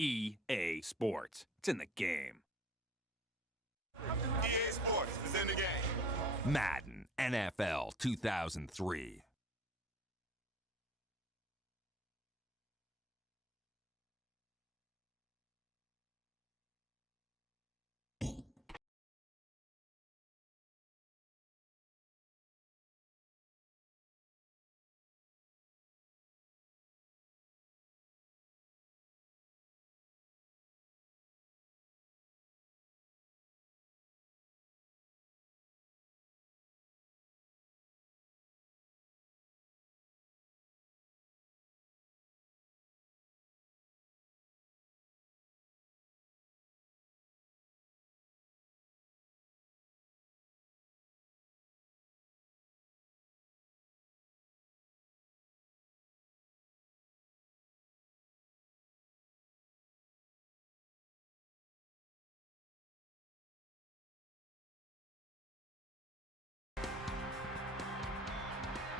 EA Sports. It's in the game. EA Sports is in the game. Madden NFL 2003.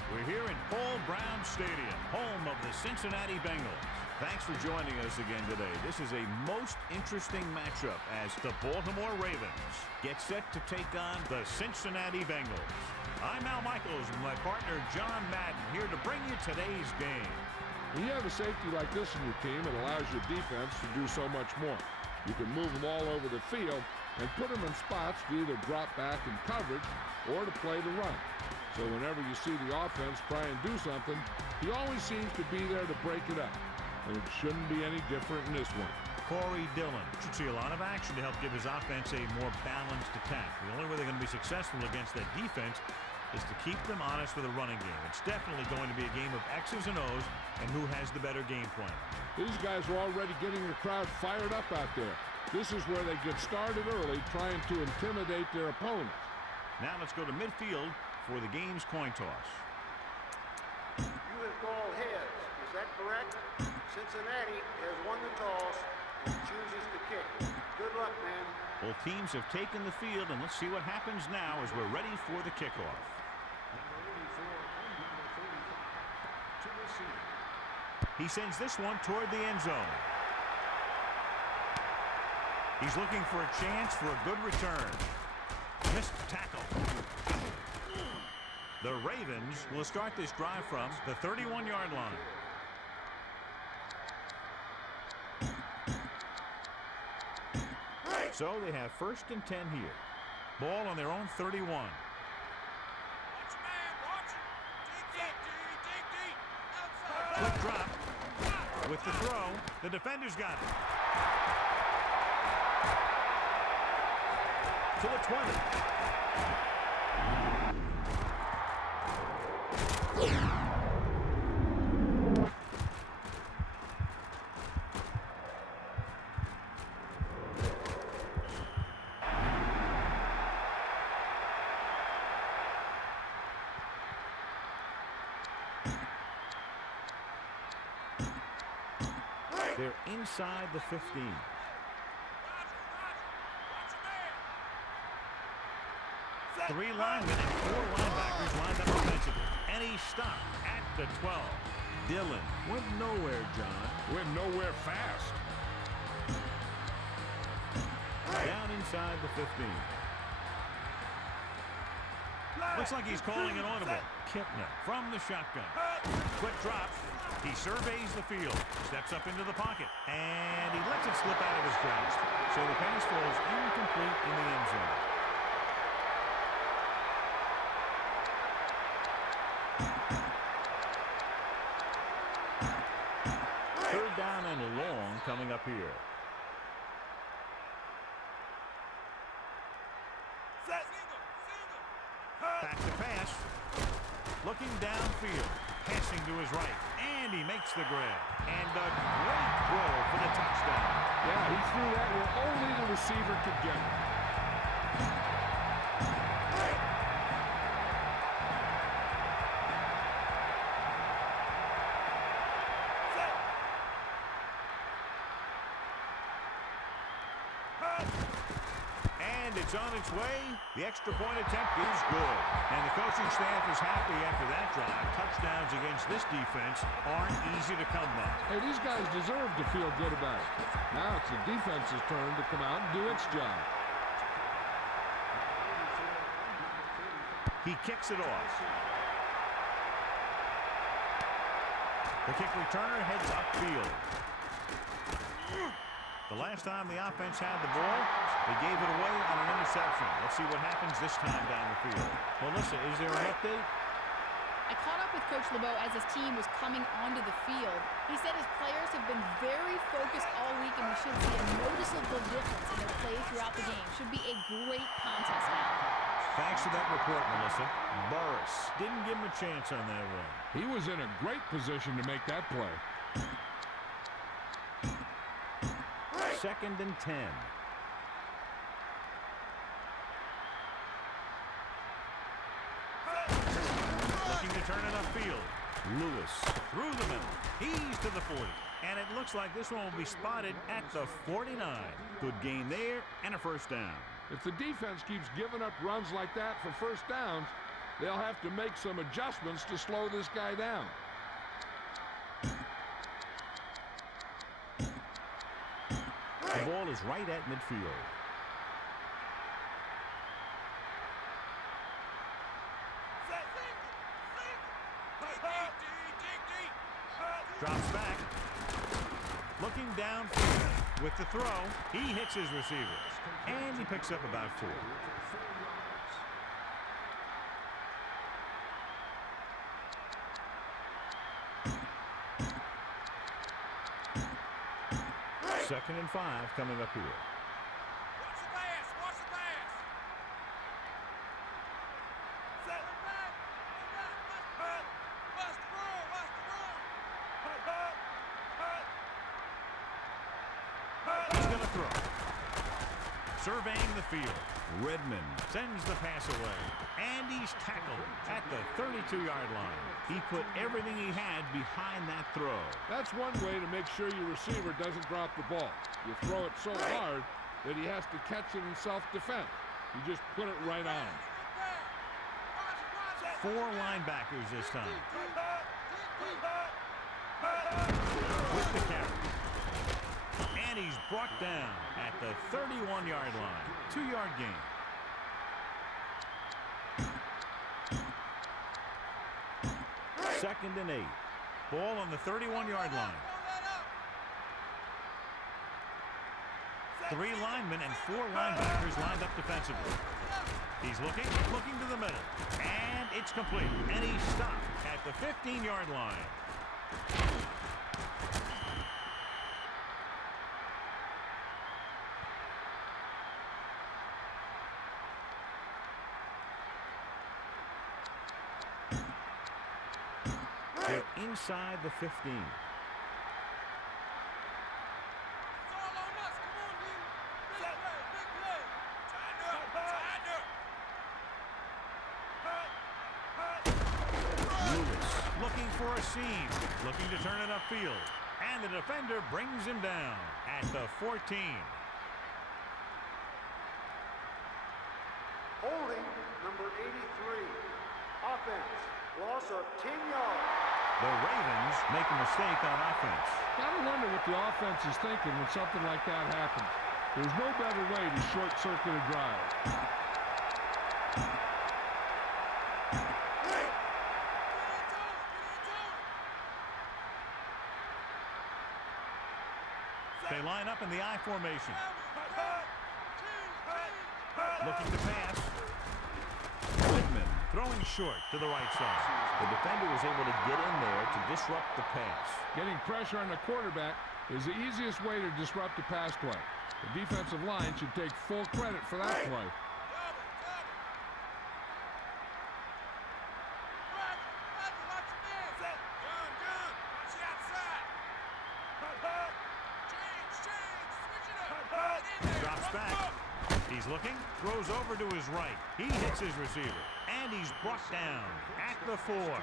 We're here in Paul Brown Stadium, home of the Cincinnati Bengals. Thanks for joining us again today. This is a most interesting matchup as the Baltimore Ravens get set to take on the Cincinnati Bengals. I'm Al Michaels with my partner John Madden here to bring you today's game. When you have a safety like this in your team, it allows your defense to do so much more. You can move them all over the field and put them in spots to either drop back in coverage or to play the run. So whenever you see the offense try and do something, he always seems to be there to break it up. And it shouldn't be any different in this one. Corey Dillon should see a lot of action to help give his offense a more balanced attack. The only way they're going to be successful against that defense is to keep them honest with a running game. It's definitely going to be a game of X's and O's and who has the better game plan. These guys are already getting the crowd fired up out there. This is where they get started early, trying to intimidate their opponents. Now let's go to midfield for the game's coin toss. You have called heads. Is that correct? Cincinnati has won the toss and chooses to kick. Good luck, man. Both teams have taken the field, and let's see what happens now as we're ready for the kickoff. He sends this one toward the end zone. He's looking for a chance for a good return. Missed tackle. The Ravens will start this drive from the 31-yard line. So they have 1st and 10 here. Ball on their own 31. Watch it, man. Watch it. Dig deep. Outside. Quick drop. With the throw, the defender's got it. To the 20. They're inside the 15. Three linemen and 4 linebackers lined up offensively. And he stopped at the 12. Dillon went nowhere, John. Went nowhere fast. Down inside the 15. Looks like he's calling an audible. Kipner from the shotgun. Quick drop. He surveys the field. Steps up into the pocket. And he lets it slip out of his grasp. So the pass falls incomplete in the end zone. Third down and long coming up here. Back to pass. Looking downfield. Passing to his right. And he makes the grab. And a great throw for the touchdown. Yeah, he threw that where only the receiver could get it. And it's on its way. The extra point attempt is good. And the coaching staff is happy after that drive. Touchdowns against this defense aren't easy to come by. Hey, these guys deserve to feel good about it. Now it's the defense's turn to come out and do its job. He kicks it off. The kick returner heads upfield. The last time the offense had the ball, they gave it away on an interception. Let's see what happens this time down the field. Melissa, is there an update? I caught up with Coach LeBeau as his team was coming onto the field. He said his players have been very focused all week, and we should see a noticeable difference in their play throughout the game. Should be a great contest now. Thanks for that report, Melissa. Burris didn't give him a chance on that run. He was in a great position to make that play. 2nd and 10. Looking to turn it upfield. Lewis through the middle. He's to the 40. And it looks like this one will be spotted at the 49. Good gain there and a first down. If the defense keeps giving up runs like that for first downs, they'll have to make some adjustments to slow this guy down. The ball is right at midfield. Drops back. Looking downfield with the throw. He hits his receiver. And he picks up about 4. Second and 5 coming up here. Watch the pass. Watch the pass. Set it back. Watch the run. Watch the run. He's going to throw. Surveying the field. Redmond sends the pass away. And he's tackled at the 32-yard line. He put everything he had behind that throw. That's one way to make sure your receiver doesn't drop the ball. You throw it so hard that he has to catch it in self-defense. You just put it right on him. 4 linebackers this time. With the carry. And he's brought down at the 31-yard line. 2-yard gain. Second and 8. Ball on the 31-yard line. 3 linemen and 4 linebackers lined up defensively. He's looking to the middle. And it's complete. And he's stopped at the 15-yard line. They're inside the 15. It's all on us. Come on, dude. Big play. Big play. Tighten up. Tighten up. Lewis looking for a seam. Looking to turn it upfield. And the defender brings him down at the 14. Holding number 83. Offense. Loss of 10 yards. The Ravens make a mistake on offense. Gotta wonder what the offense is thinking when something like that happens. There's no better way to short-circuit a drive. They line up in the I formation. Looking to pass. Whitman throwing short to the right side. The defender was able to get in there to disrupt the pass. Getting pressure on the quarterback is the easiest way to disrupt a pass play. The defensive line should take full credit for that play. Drops back. He's looking, throws over to his right. He hits his receiver, and he's brought down at the 4.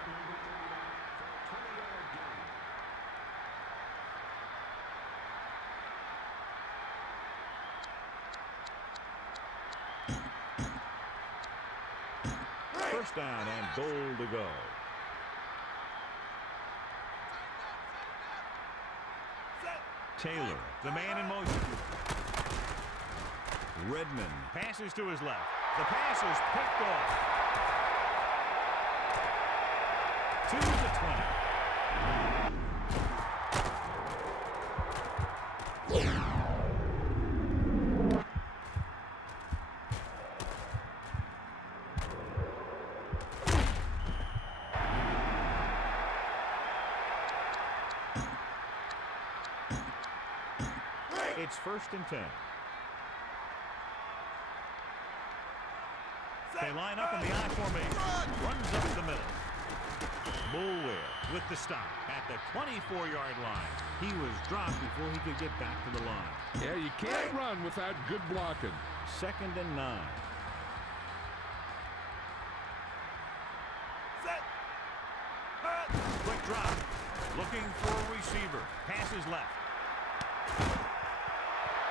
First down and goal to go. Taylor, the man in motion. Redmond passes to his left. The pass is picked off. To the 20. It's 1st and 10. They line up in the I formation. Runs up the middle. Boulware with the stop at the 24-yard line. He was dropped before he could get back to the line. Yeah, you can't run without good blocking. 2nd and 9. Quick drop. Looking for a receiver. Passes left.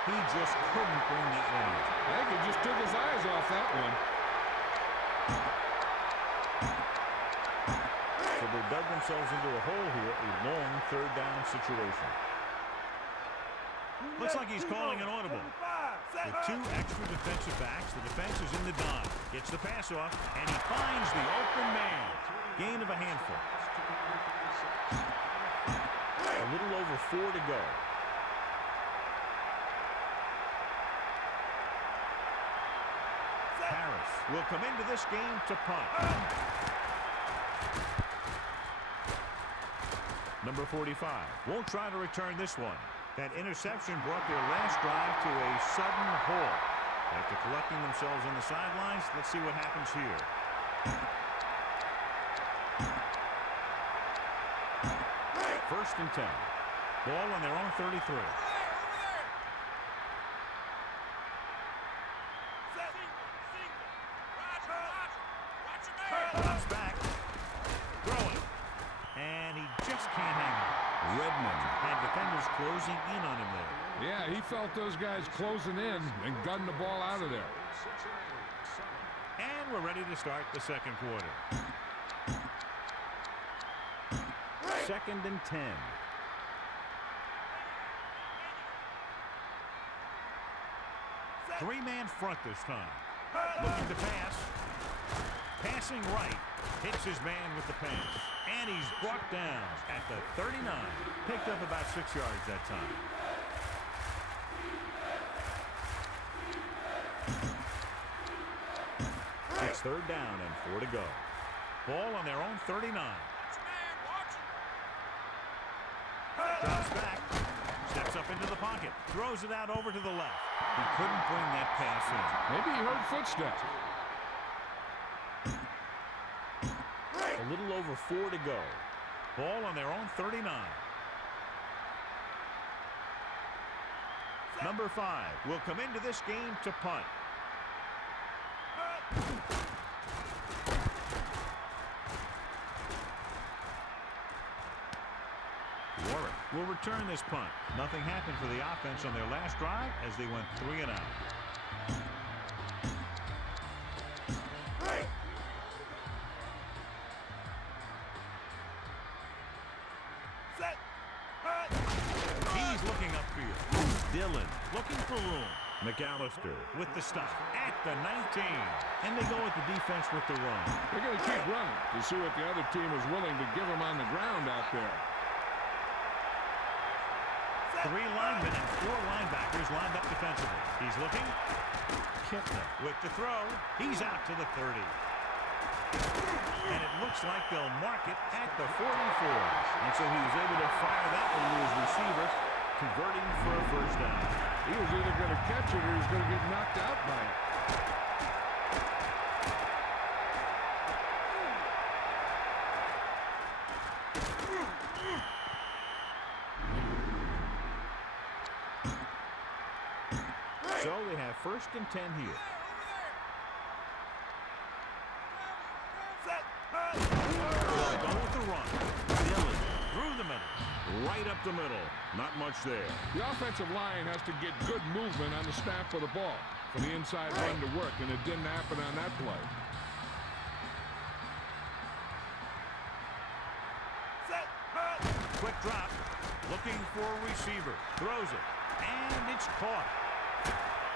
He just couldn't bring that one. I think he just took his eyes off that one. So they dug themselves into a hole here, a long 3rd down situation. Looks like he's calling an audible. With 2 extra defensive backs, the defense is in the dive. Gets the pass off, and he finds the open man. Gain of a handful. A little over 4 to go. Harris will come into this game to punt. Number 45 won't try to return this one. That interception brought their last drive to a sudden halt. After collecting themselves on the sidelines, let's see what happens here. First and 10. Ball on their own 33. Comes back. Throwing. And he just can't hang on. Redmond had defenders closing in on him there. Yeah, he felt those guys closing in and gunned the ball out of there. And we're ready to start the second quarter. 2nd and 10. Three-man front this time. Looking to pass. Passing right. Hits his man with the pass. And he's brought down at the 39. Picked up about 6 yards that time. It's 3rd down and 4 to go. Ball on their own 39. Drops back. Steps up into the pocket. Throws it out over to the left. He couldn't bring that pass in. Maybe he heard footsteps. A little over 4 to go. Ball on their own 39. Number 5 will come into this game to punt. Warwick will return this punt. Nothing happened for the offense on their last drive as they went 3 and out. He's looking upfield. Dillon looking for room. McAllister with the stop at the 19. And they go with the defense with the run. They're going to keep running to see what the other team is willing to give them on the ground out there. 3 linemen and 4 linebackers lined up defensively. He's looking. Kitna with the throw. He's out to the 30. And it looks like they'll mark it at the 44. And so he was able to fire that one to his receiver, converting for a first down. He was either going to catch it or he was going to get knocked out by it. So they have 1st and 10 here. They'll go with the run. Dillon through the middle. Right up the middle. Not much there. The offensive line has to get good movement on the snap of the ball for the inside run to work, and it didn't happen on that play. Quick drop. looking for a receiver. Throws it. And it's caught.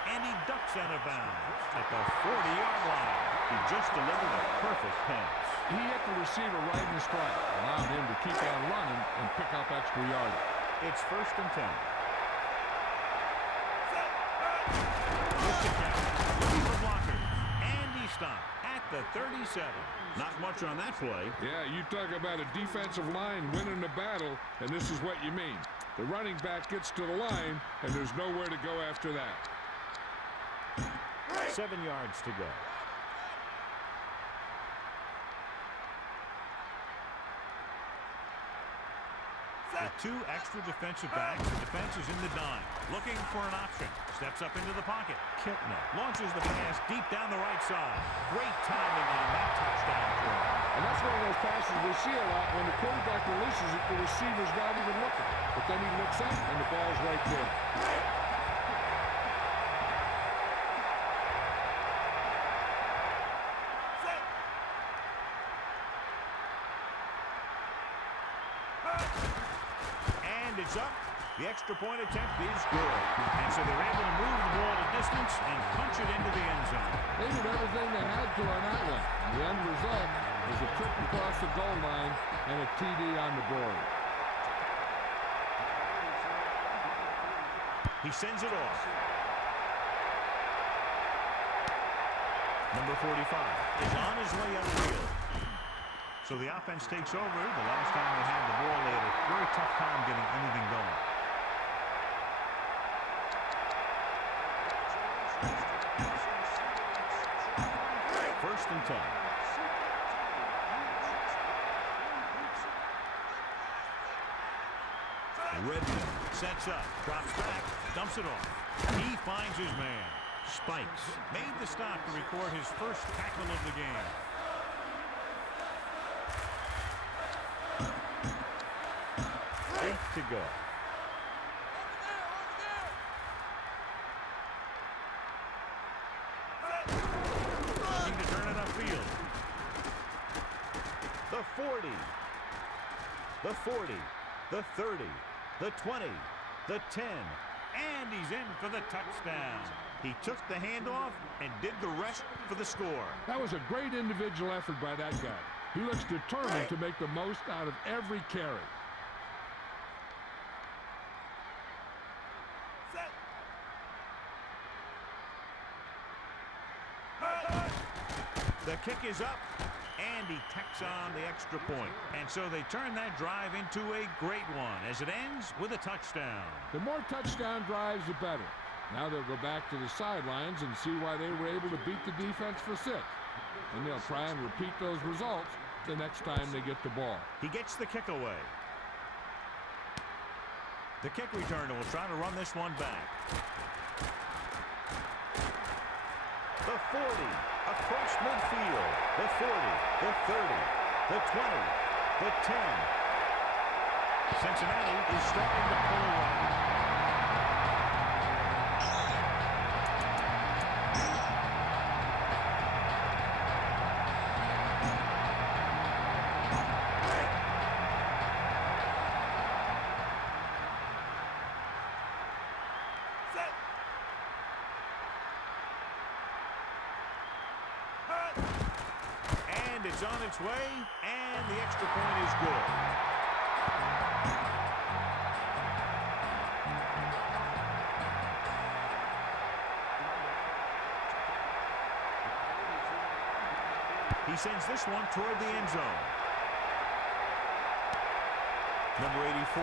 And he ducks out of bounds at the 40-yard line. He just delivered a perfect pass. He hit the receiver right in the stride, allowed him to keep on running and pick up extra yardage. It's 1st and 10. With the catch, looking for blockers. And he stopped at the 37. Not much on that play. Yeah, you talk about a defensive line winning the battle, and this is what you mean. The running back gets to the line, and there's nowhere to go after that. 7 yards to go. With 2 extra defensive backs, the defense is in the dime. Looking for an option. Steps up into the pocket. Kitna launches the pass deep down the right side. Great timing on that touchdown throw. And that's one of those passes we see a lot. When the quarterback releases it, the receiver's not even looking. But then he looks up, and the ball's right there. It's up. The extra point attempt is good. And so they're able to move the ball a distance and punch it into the end zone. They did everything they had to on that one. The end result is a trip across the goal line and a TD on the board. He sends it off. Number 45 is on his way up the field. So the offense takes over. The last time they had the ball, they had a very tough time getting anything going. First and 10. Redmond sets up, drops back, dumps it off. He finds his man. Spikes made the stop to record his first tackle of the game. To go. Looking to turn it upfield. The 40. The 40. The 30. The 20. The 10. And he's in for the touchdown. He took the handoff and did the rest for the score. That was a great individual effort by that guy. He looks determined to make the most out of every carry. The kick is up, and he tacks on the extra point. And so they turn that drive into a great one as it ends with a touchdown. The more touchdown drives, the better. Now they'll go back to the sidelines and see why they were able to beat the defense for 6. And they'll try and repeat those results the next time they get the ball. He gets the kick away. The kick returner will try to run this one back. The 40, across midfield. The 40, the 30, the 20, the 10. Cincinnati is starting to pull away. And it's on its way, and the extra point is good. He sends this one toward the end zone. Number 84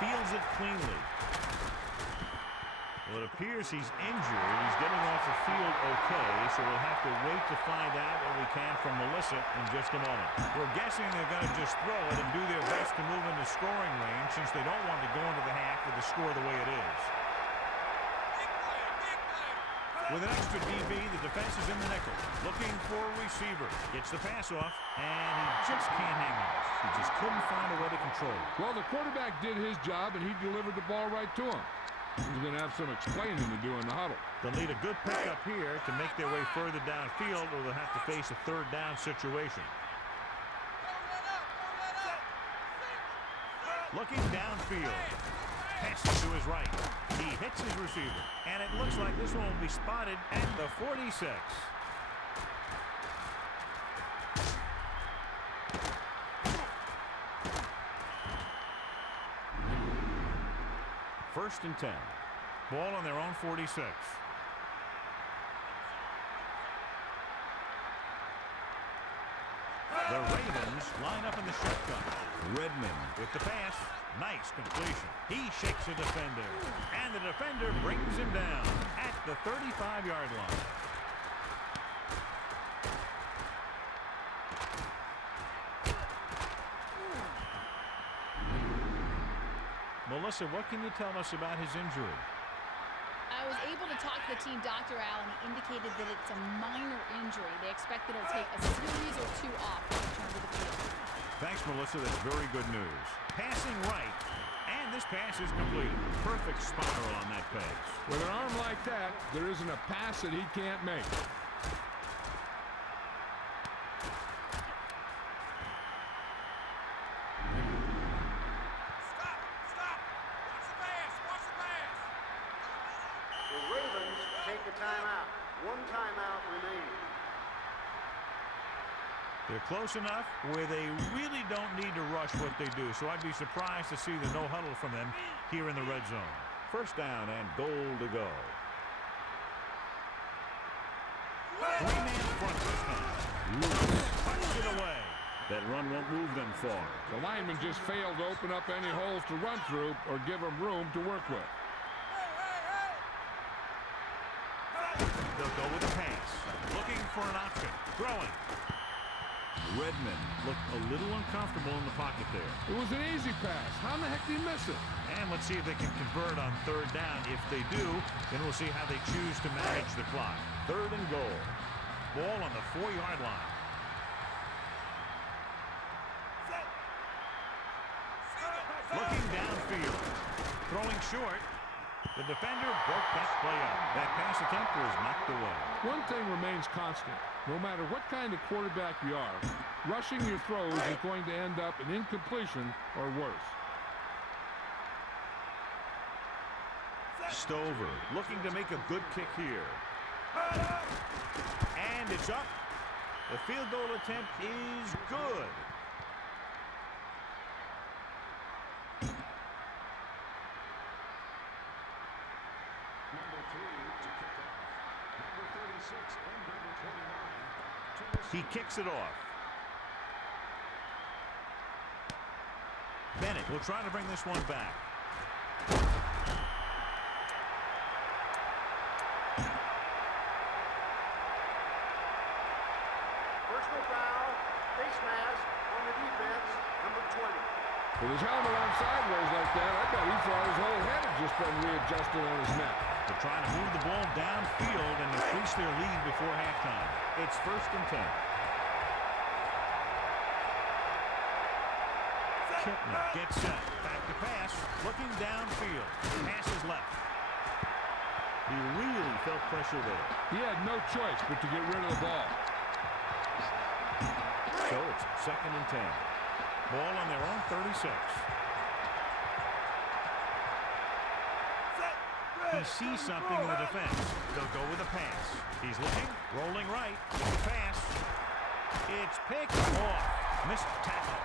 fields it cleanly. Well, it appears he's injured. He's getting off the field okay, so we'll have to wait to find out what we can from Melissa in just a moment. We're guessing they're going to just throw it and do their best to move into scoring range since they don't want to go into the half with the score the way it is. With an extra DB, the defense is in the nickel. Looking for a receiver. Gets the pass off, and he just can't hang on. He just couldn't find a way to control it. Well, the quarterback did his job, and he delivered the ball right to him. He's going to have some explaining to do in the huddle. They'll need a good pickup here to make their way further downfield, or they'll have to face a third down situation. Looking downfield. Passes to his right. He hits his receiver. And it looks like this one will be spotted at the 46. First and 10. Ball on their own 46. The Ravens line up in the shotgun. Redmond with the pass. Nice completion. He shakes a defender. And the defender brings him down at the 35-yard line. Melissa, what can you tell us about his injury? I was able to talk to the team doctor, Al, and he indicated that it's a minor injury. They expect it'll take a series or two off to return to the field. Thanks, Melissa. That's very good news. Passing right, and this pass is completed. Perfect spiral on that pass. With an arm like that, there isn't a pass that he can't make. They're close enough where they really don't need to rush what they do, so I'd be surprised to see the no huddle from them here in the red zone. First down and goal to go. Three-man front this time. Punched it away. That run won't move them far. The lineman just failed to open up any holes to run through or give them room to work with. They'll go with a pass. Looking for an option. Throwing. Redmond looked a little uncomfortable in the pocket there. It was an easy pass. How in the heck did he miss it? And let's see if they can convert on third down. If they do, then we'll see how they choose to manage the clock. Third and goal. Ball on the 4-yard line. Looking downfield. Throwing short. The defender broke that play up. That pass attempt was knocked away. One thing remains constant. No matter what kind of quarterback you are, rushing your throws is going to end up in incompletion or worse. Stover looking to make a good kick here. And it's up. The field goal attempt is good. He kicks it off. Bennett will try to bring this one back. Personal foul, face mask on the defense, number 20. With his helmet on sideways like that, I bet he thought his whole head had just been readjusted on his neck. They're trying to move the ball downfield and increase their lead before halftime. It's first and 10. Kittner gets set. Back to pass. Looking downfield. Pass is left. He really felt pressure there. He had no choice but to get rid of the ball. So it's second and 10. Ball on their own 36. He sees something in the defense. They'll go with a pass. He's looking, rolling right with the pass. It's picked off. Missed tackle.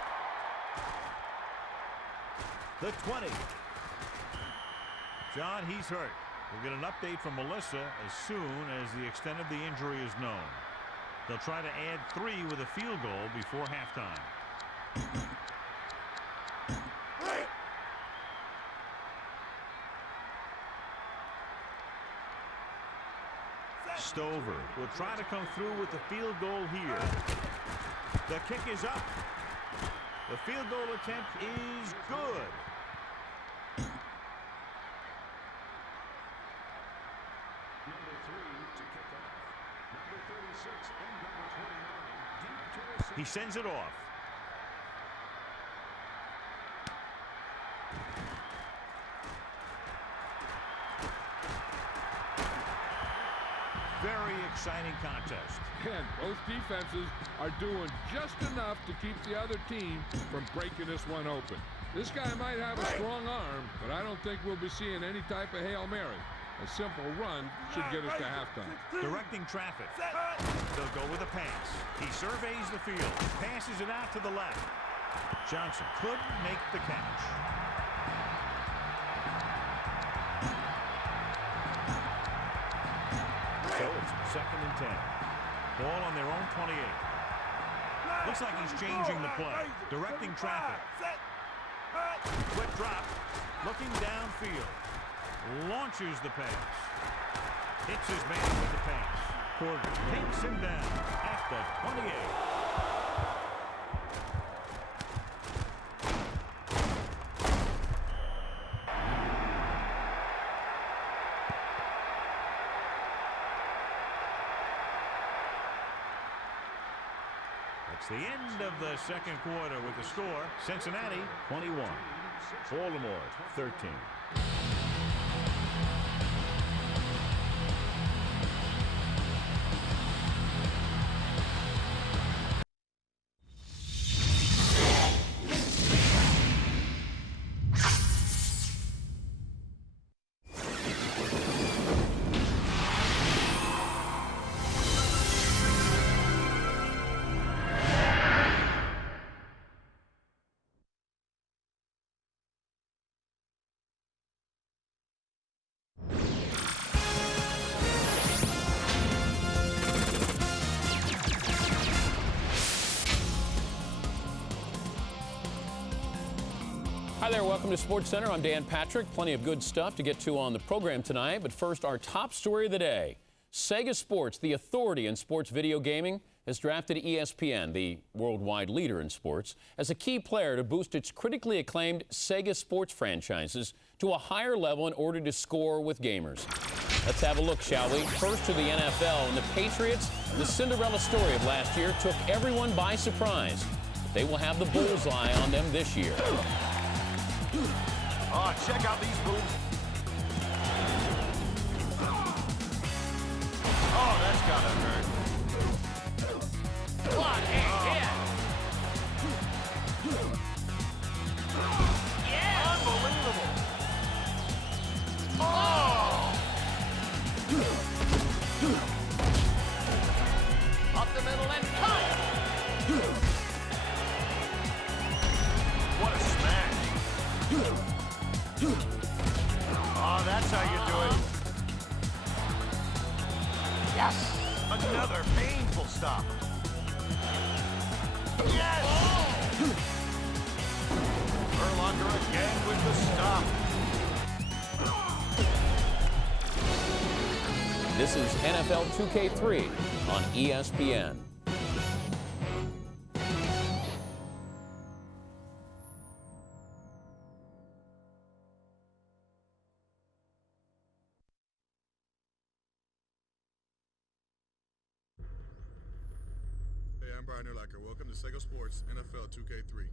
The 20. John, he's hurt. We'll get an update from Melissa as soon as the extent of the injury is known. They'll try to add 3 with a field goal before halftime. Stover will try to come through with the field goal here. The kick is up. The field goal attempt is good. He sends it off. Very exciting contest. And both defenses are doing just enough to keep the other team from breaking this one open. This guy might have a strong arm, but I don't think we'll be seeing any type of Hail Mary. A simple run should get us to halftime. Directing traffic. They'll go with a pass. He surveys the field. Passes it out to the left. Johnson could make the catch. So it's 2nd and 10. Ball on their own 28. Looks like he's changing the play. Directing traffic. Quick drop. Looking downfield. Launches the pass. Hits his man with the pass. Porter takes him down at the 28. It's the end of the second quarter with the score. Cincinnati 21. Baltimore 13. Hi there, welcome to Sports Center. I'm Dan Patrick. Plenty of good stuff to get to on the program tonight. But first, our top story of the day. Sega Sports, the authority in sports video gaming, has drafted ESPN, the worldwide leader in sports, as a key player to boost its critically acclaimed Sega Sports franchises to a higher level in order to score with gamers. Let's have a look, shall we? First to the NFL, and the Patriots, the Cinderella story of last year, took everyone by surprise. They will have the bullseye on them this year. Oh, check out these moves. Oh, that's gotta hurt. What a hit! Yes! Unbelievable. Oh! Up the middle and cut! What a smash. Oh, that's how you do it. Yes! Another painful stop. Yes! Erlacher again with the stop. This is NFL 2K3 on ESPN. Hey, I'm Brian Erlacher. Welcome to Sega Sports NFL 2K3.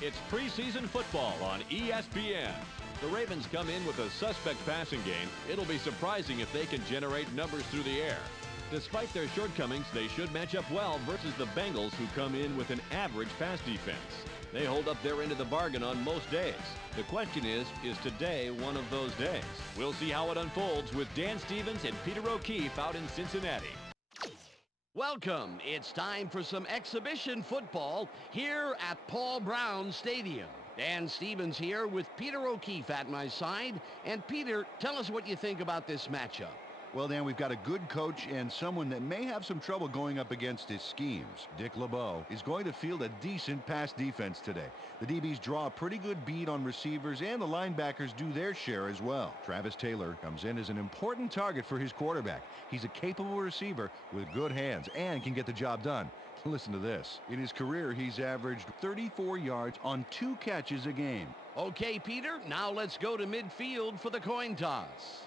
It's preseason football on ESPN. The Ravens come in with a suspect passing game. It'll be surprising if they can generate numbers through the air. Despite their shortcomings, they should match up well versus the Bengals, who come in with an average pass defense. They hold up their end of the bargain on most days. The question is today one of those days? We'll see how it unfolds with Dan Stevens and Peter O'Keefe out in Cincinnati. Welcome. It's time for some exhibition football here at Paul Brown Stadium. Dan Stevens here with Peter O'Keefe at my side. And Peter, tell us what you think about this matchup. Well, Dan, we've got a good coach and someone that may have some trouble going up against his schemes. Dick LeBeau is going to field a decent pass defense today. The DBs draw a pretty good beat on receivers, and the linebackers do their share as well. Travis Taylor comes in as an important target for his quarterback. He's a capable receiver with good hands and can get the job done. Listen to this. In his career, he's averaged 34 yards on 2 catches a game. Okay, Peter, now let's go to midfield for the coin toss.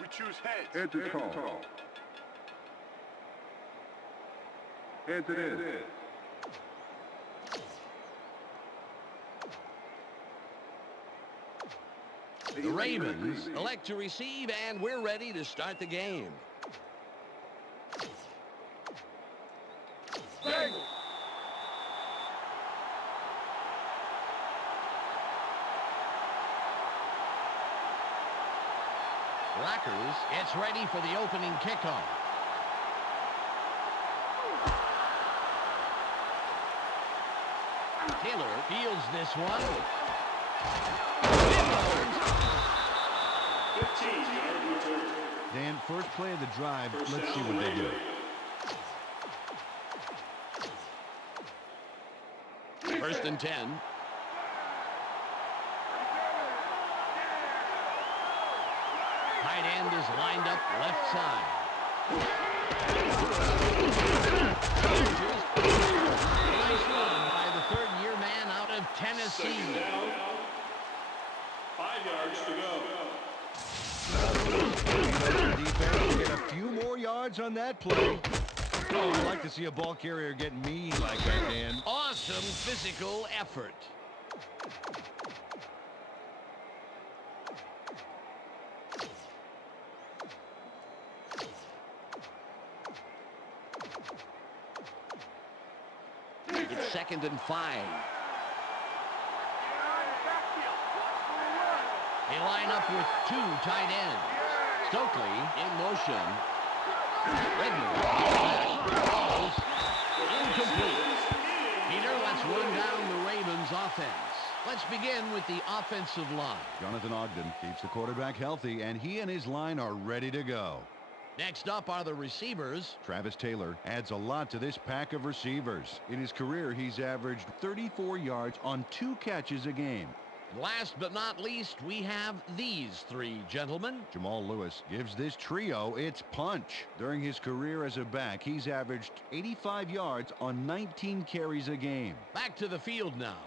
We choose heads. Heads is called. Heads it is. The Ravens elect to receive, and we're ready to start the game. Rackers, it's ready for the opening kickoff. Taylor fields this one. 15-yard return. Dan, first play of the drive. Let's see what they do. First and 10. Tight end is lined up left side. Nice run by the third-year man out of Tennessee. Second down. 5 yards to go. Defense get a few more yards on that play. Oh, I'd like to see a ball carrier get mean like that, Dan. Awesome physical effort. It's 2nd and 5. They line up with 2 tight ends. Stokely in motion. Redmond. Incomplete. Peter, let's run down the Ravens offense. Let's begin with the offensive line. Jonathan Ogden keeps the quarterback healthy, and he and his line are ready to go. Next up are the receivers. Travis Taylor adds a lot to this pack of receivers. In his career, he's averaged 34 yards on 2 catches a game. Last but not least, we have these 3 gentlemen. Jamal Lewis gives this trio its punch. During his career as a back, he's averaged 85 yards on 19 carries a game. Back to the field now.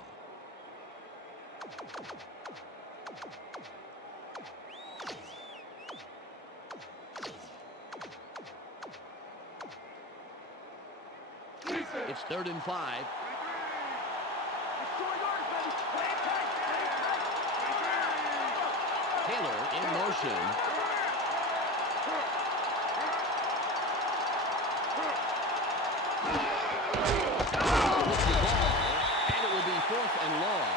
It's 3rd and 5. Taylor in motion. And it will be 4th and long.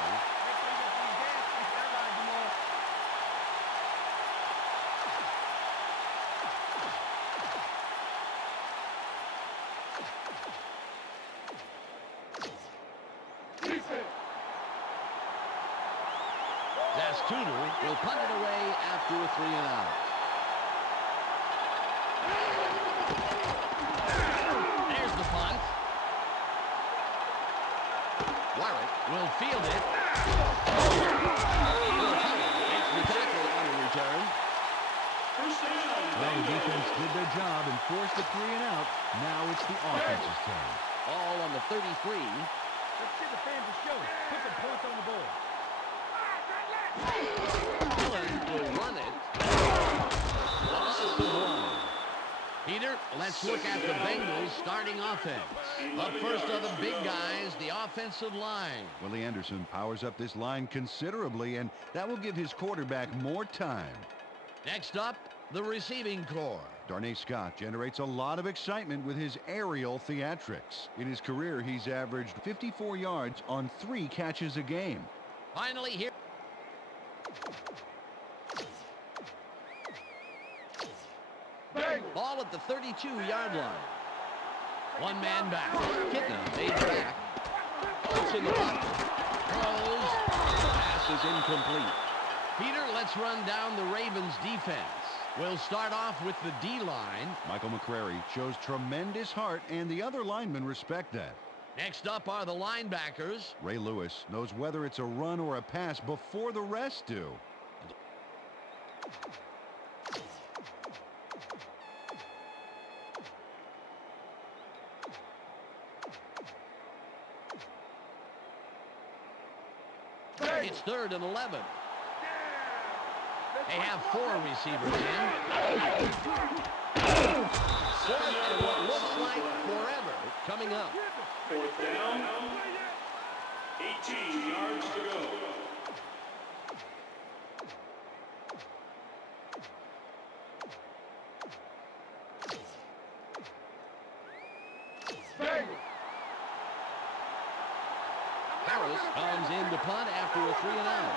Tudor will punt it away after a 3-and-out. There's the punt. Warwick will field it. Makes the tackle on the return. Well, the defense did their job and forced a 3-and-out. Now it's the offense's turn. All on the 33. Let's give the fans a show. Put some points on the board. Allen will run it. Loss of 1. Peter, let's look at the Bengals starting offense. Up first are the big guys, the offensive line. Willie Anderson powers up this line considerably, and that will give his quarterback more time. Next up, the receiving corps. Darnay Scott generates a lot of excitement with his aerial theatrics. In his career, he's averaged 54 yards on 3 catches a game. 32-yard line. One man back. Kitna fades back. Puts in the pocket. Throws. Pass is incomplete. Peter, let's run down the Ravens defense. We'll start off with the D-line. Michael McCrary shows tremendous heart, and the other linemen respect that. Next up are the linebackers. Ray Lewis knows whether it's a run or a pass before the rest do. It's 3rd and 11. They have 4 receivers in. Fourth and what looks like forever coming up. 4th down. 18 yards to go. Harris comes in to punt after a 3-and-out.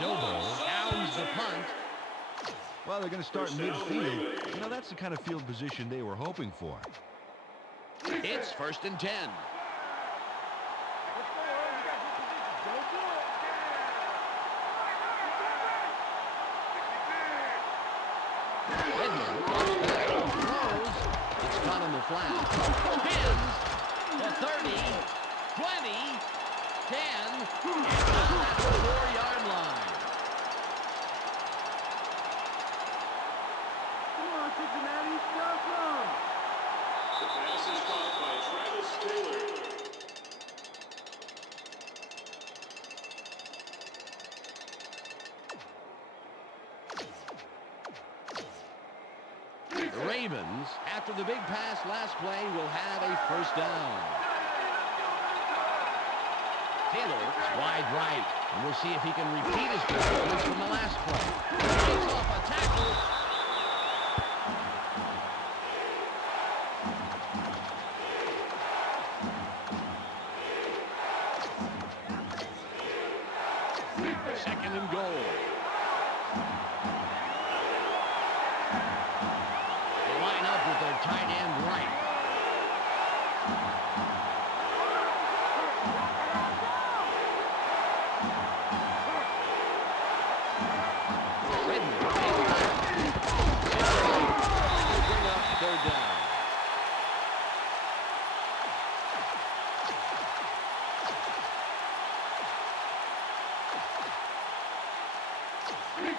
Downs the punt. Well, they're going to start midfield. You know, that's the kind of field position they were hoping for. It's 1st and 10. It's caught on the flat. Spins. The 30, 20, 10. At the 4-yard line. Come on, Cincinnati, welcome. The pass is caught by Travis Taylor. The Ravens, after the big pass last play, will have a 1st down. Taylor is wide right, and we'll see if he can repeat his performance from the last play. Takes off a tackle. Second and goal. They line up with their tight end right. Bring up 3rd down.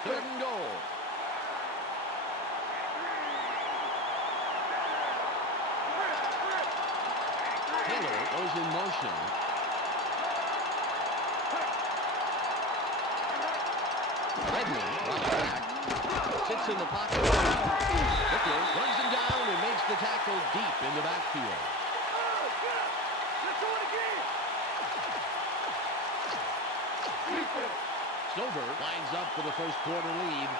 Third and goal. Taylor goes in motion. Redmond drops back. Sits in the pocket. Booker runs him down and makes the tackle deep in the backfield. Stover lines up for the 1st quarter lead.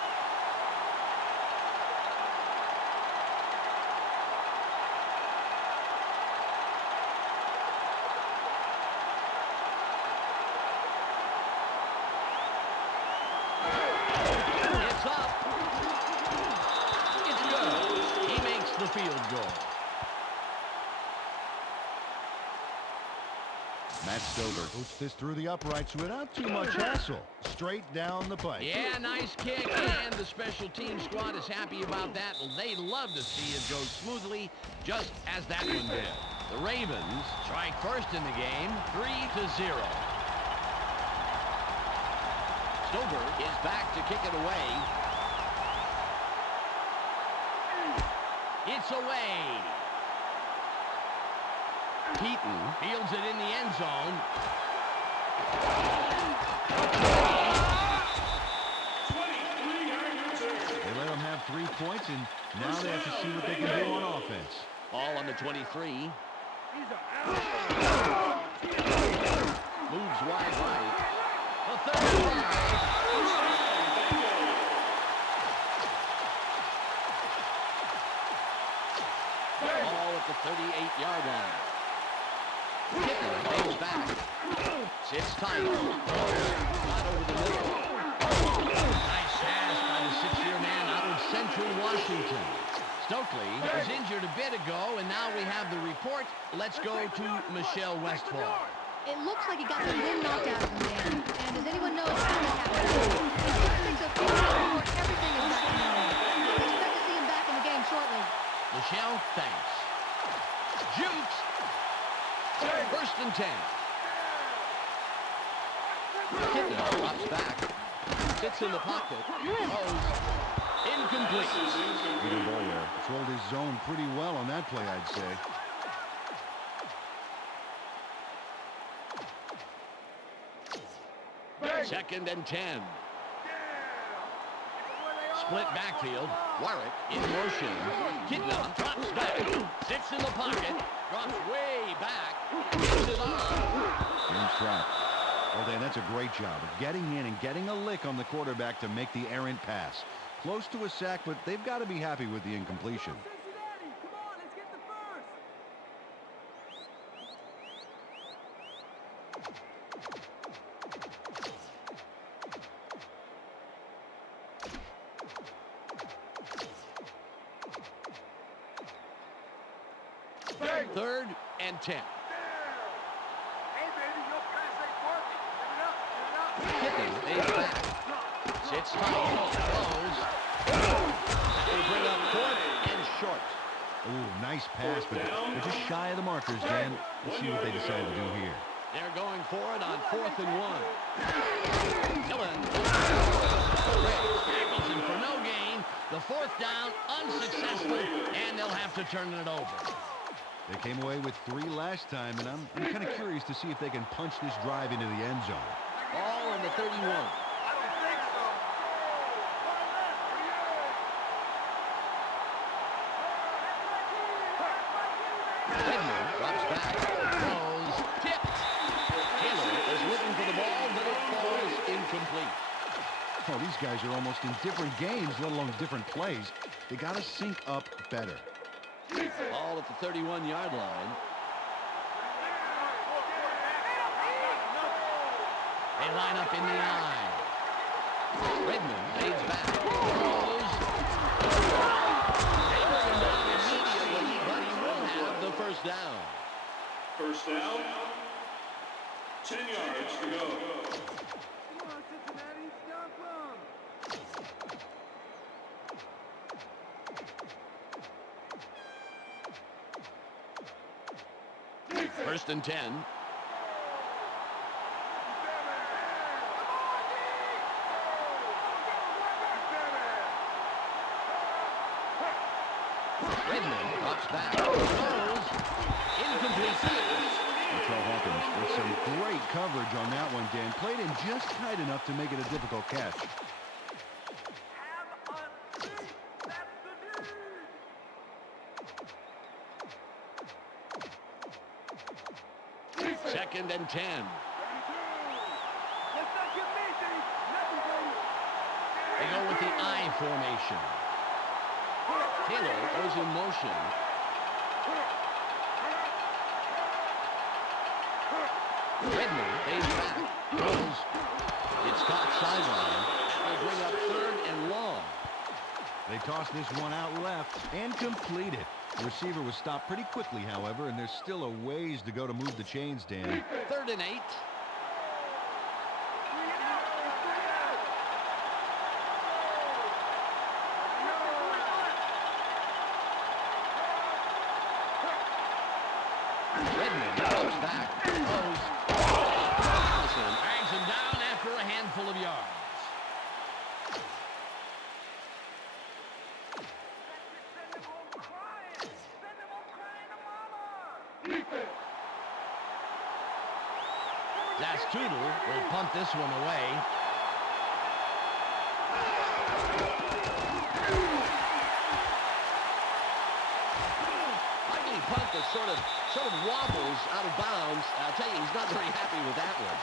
It's up. It's good. He makes the field goal. Matt Stover puts this through the uprights without too much hassle. Straight down the pipe. Yeah, nice kick, and the special team squad is happy about that. They love to see it go smoothly, just as that one did. The Ravens strike first in the game, 3-0. Stover is back to kick it away. It's away. Keaton fields it in the end zone. They let them have 3 points, and now they have to see what they can do on offense. Ball on the 23. Moves wide right. The 35. Ball at the 38-yard line. tight. Not over the middle. Nice pass by the 6-year man out of Central Washington. Stokely was injured a bit ago, and now we have the report. Let's go to Michelle Westfall. It looks like he got the wind knocked out of him, Dan. And does anyone know how that happened? It's going to take a few minutes before everything is back to normal. We expect to see him back in the game shortly. Michelle, thanks. Jukes. First and 10. Kitna drops back. Sits in the pocket. Throws. Incomplete. Peter Boyer controlled his zone pretty well on that play, I'd say. Second and 10. Split backfield. Warwick in motion. Kitna drops back. Sits in the pocket. Drops way back. Gets it off. In trap. Well, Dan, that's a great job of getting in and getting a lick on the quarterback to make the errant pass. Close to a sack, but they've got to be happy with the incompletion. Third and 10. Hey, baby, your pass ain't working. Give it up. Kitna stays back. Sits tight. Throws. They bring up 4th and short. Ooh, nice pass, but they're just shy of the markers, Dan. Let's see what they decide to do here. They're going for it on 4th and 1. Dillon. Tackles him for no gain. The 4th down, unsuccessful, and they'll have to turn it over. They came away with 3 last time, and I'm kind of curious to see if they can punch this drive into the end zone. Ball in the 31. I don't think so. Redmond drops back. Throws. Tipped. Taylor is looking for the ball, but it falls incomplete. Oh, these guys are almost in different games, let alone different plays. They got to sync up better. Ball at the 31-yard line. They line up in the eye. Redmond fades back. Throws. They bring him down immediately, but he will have the first down. First down. 10 yards to go. Come on, Cincinnati, stop them. First and 10. Redmond drops back. Throws. Incomplete pass. Michelle Hawkins with some great coverage on that one, Dan. Played in just tight enough to make it a difficult catch. Second and 10. They go with the I formation. Taylor goes in motion. Redmond fades back. Throws. It's caught sideline. That will bring up 3rd and long. They toss this one out left and complete it. The receiver was stopped pretty quickly, however, and there's still a ways to go to move the chains, Dan. 3rd and 8. Redmond goes back. Throws. Allison drags him down after a handful of yards. Toodle will punt this one away. Ugly punt that sort of wobbles out of bounds. I'll tell you, he's not very happy with that one.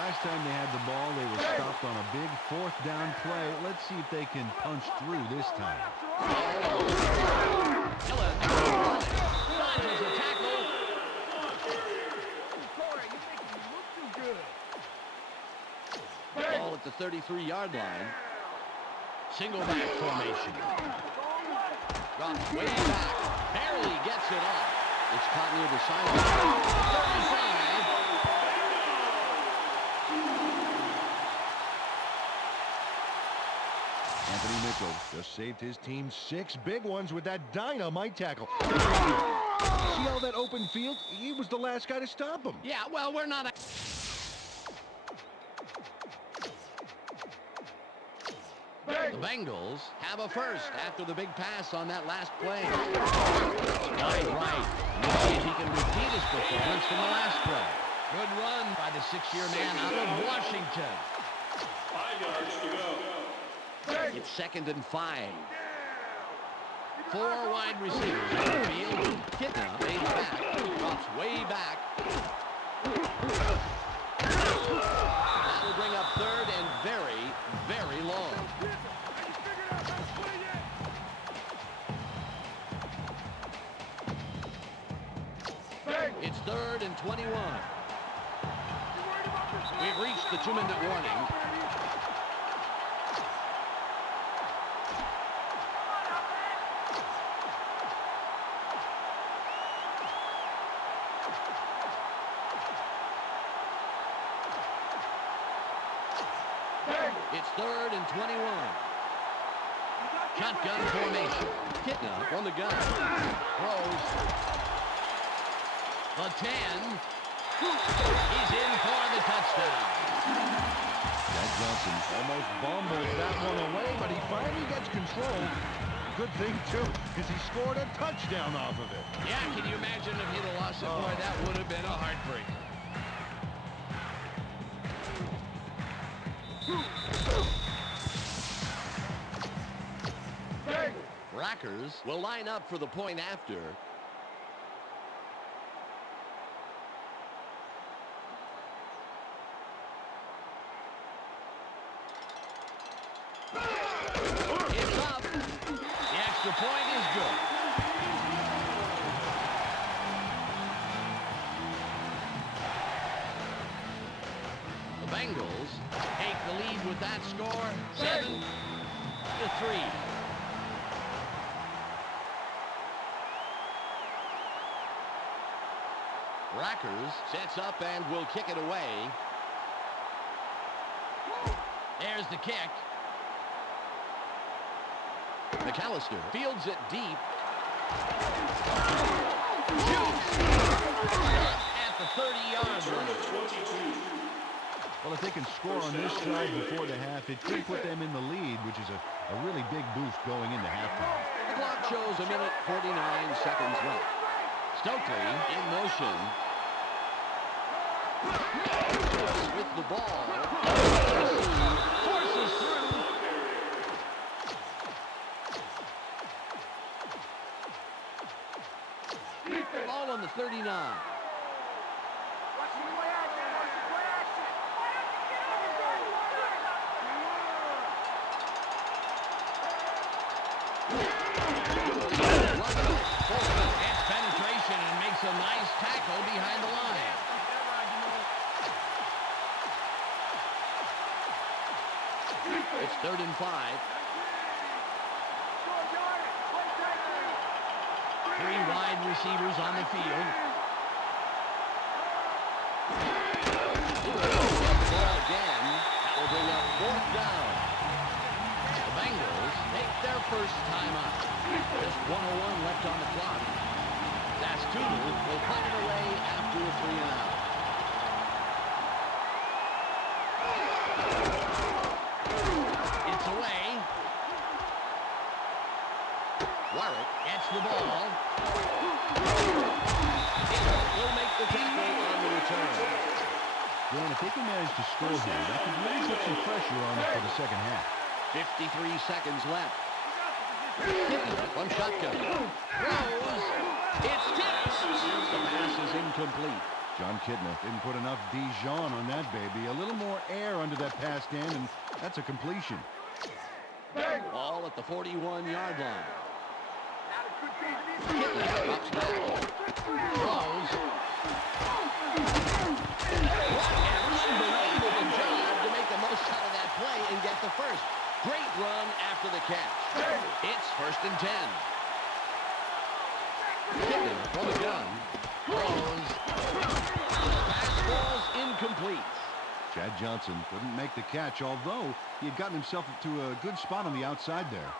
Last time they had the ball, they were stopped on a big 4th down play. Let's see if they can punch through this time. Dillon dodges a tackle. Corey, you make me look too good. at the 33-yard line. Single back formation. Drops way back. Barely gets it off. It's caught near the sideline. 35. Anthony Mitchell just saved his team 6 big ones with that dynamite tackle. See all that open field? He was the last guy to stop him. Yeah, well, we're not... The Bengals have a first after the big pass on that last play. Wide right. Let's see if he can repeat his performance from the last play. Good run by the 6-year man out of Washington. 5 yards to go. It's 2nd and 5. 4 wide receivers on the field. Kitna fades back. Drops way back. That'll bring up 3rd and very, very long. It's 3rd and 21. We've reached the 2-minute warning. It's 3rd and 21. Shotgun formation. Kitna on the gun. Throws. The 10. He's in for the touchdown. Jack Johnson almost bumbles that one away, but he finally gets control. Good thing, too, because he scored a touchdown off of it. Yeah, can you imagine if he'd have lost it? Boy, that would have been a heartbreaker. Rackers will line up for the point after. It's up. The extra point is good. The Bengals take the lead with that score, 7-3. Rackers sets up and will kick it away. There's the kick. McAllister fields it deep. Shoots! At the 30-yard line. Well, if they can score on this side before the half, it could put them in the lead, which is a really big boost going into halftime. The clock shows 1:49 seconds left. Stokely in motion. With the ball. Forces through. Ball on the 39. It's penetration and makes a nice tackle behind the line. It's 3rd and 5. 3 wide receivers on the field. Ball again. That will bring up 4th down. The Bengals take their first time out. Just 1:01 left on the clock. Dastudu will punt it away after a 3-and-out. It's away. Warwick gets the ball. Will make the tackle on the return. Dan, if they can manage to score here, that could really put some pressure on it for the second half. 53 seconds left. One shotgun. Throws. It's tipped. The pass is incomplete. John Kitna didn't put enough Dijon on that baby. A little more air under that pass, Dan, and that's a completion. Ball at the 41-yard line. Kitna drops back. Throws. An unbelievable job to make the most out of that incomplete. Chad Johnson couldn't make the catch, although he had gotten himself to a good spot on the outside there.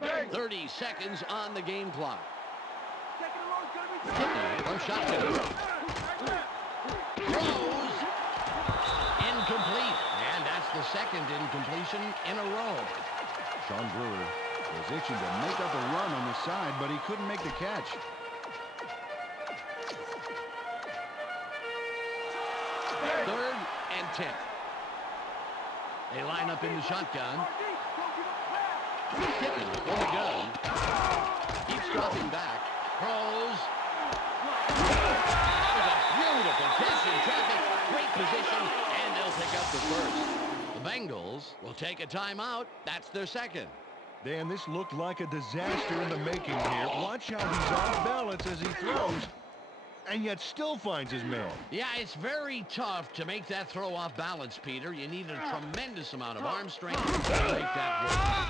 Hey. 30 seconds on the game clock. From shotgun. Throws. Incomplete. And that's the second incompletion in a row. Sean Brewer was itching to make up a run on the side, but he couldn't make the catch. Third and 10. They line up in the shotgun. Pittman on the gun. Keeps dropping back. Throws. That was a beautiful catch in traffic. Great position, and they'll pick up the first. The Bengals will take a timeout. That's their second. Dan, this looked like a disaster in the making here. Watch how he's off balance as he throws, and yet still finds his man. Yeah, it's very tough to make that throw off balance, Peter. You need a tremendous amount of arm strength to make that work.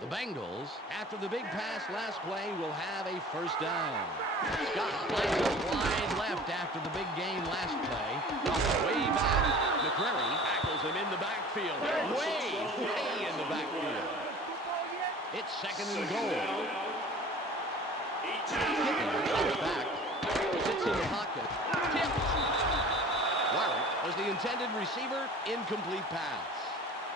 The Bengals, after the big pass last play, will have a first down. Scott lines up wide left after the big game last play. Way back. McCrary tackles him in the backfield. Way in the backfield. It's second and goal. Back. Sits in the pocket. Tipped. Warwick was the intended receiver. Incomplete pass.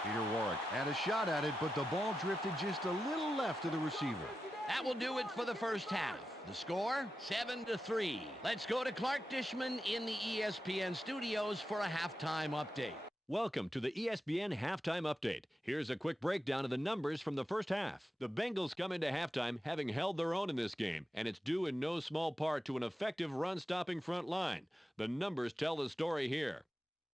Peter Warwick had a shot at it, but the ball drifted just a little left to the receiver. That will do it for the first half. The score, 7-3. Let's go to Clark Dishman in the ESPN studios for a halftime update. Welcome to the ESPN Halftime Update. Here's a quick breakdown of the numbers from the first half. The Bengals come into halftime having held their own in this game, and it's due in no small part to an effective run-stopping front line. The numbers tell the story here.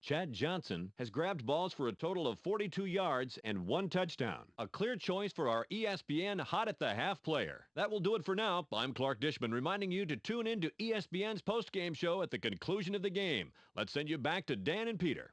Chad Johnson has grabbed balls for a total of 42 yards and 1 touchdown. A clear choice for our ESPN Hot at the Half player. That will do it for now. I'm Clark Dishman reminding you to tune in to ESPN's post-game show at the conclusion of the game. Let's send you back to Dan and Peter.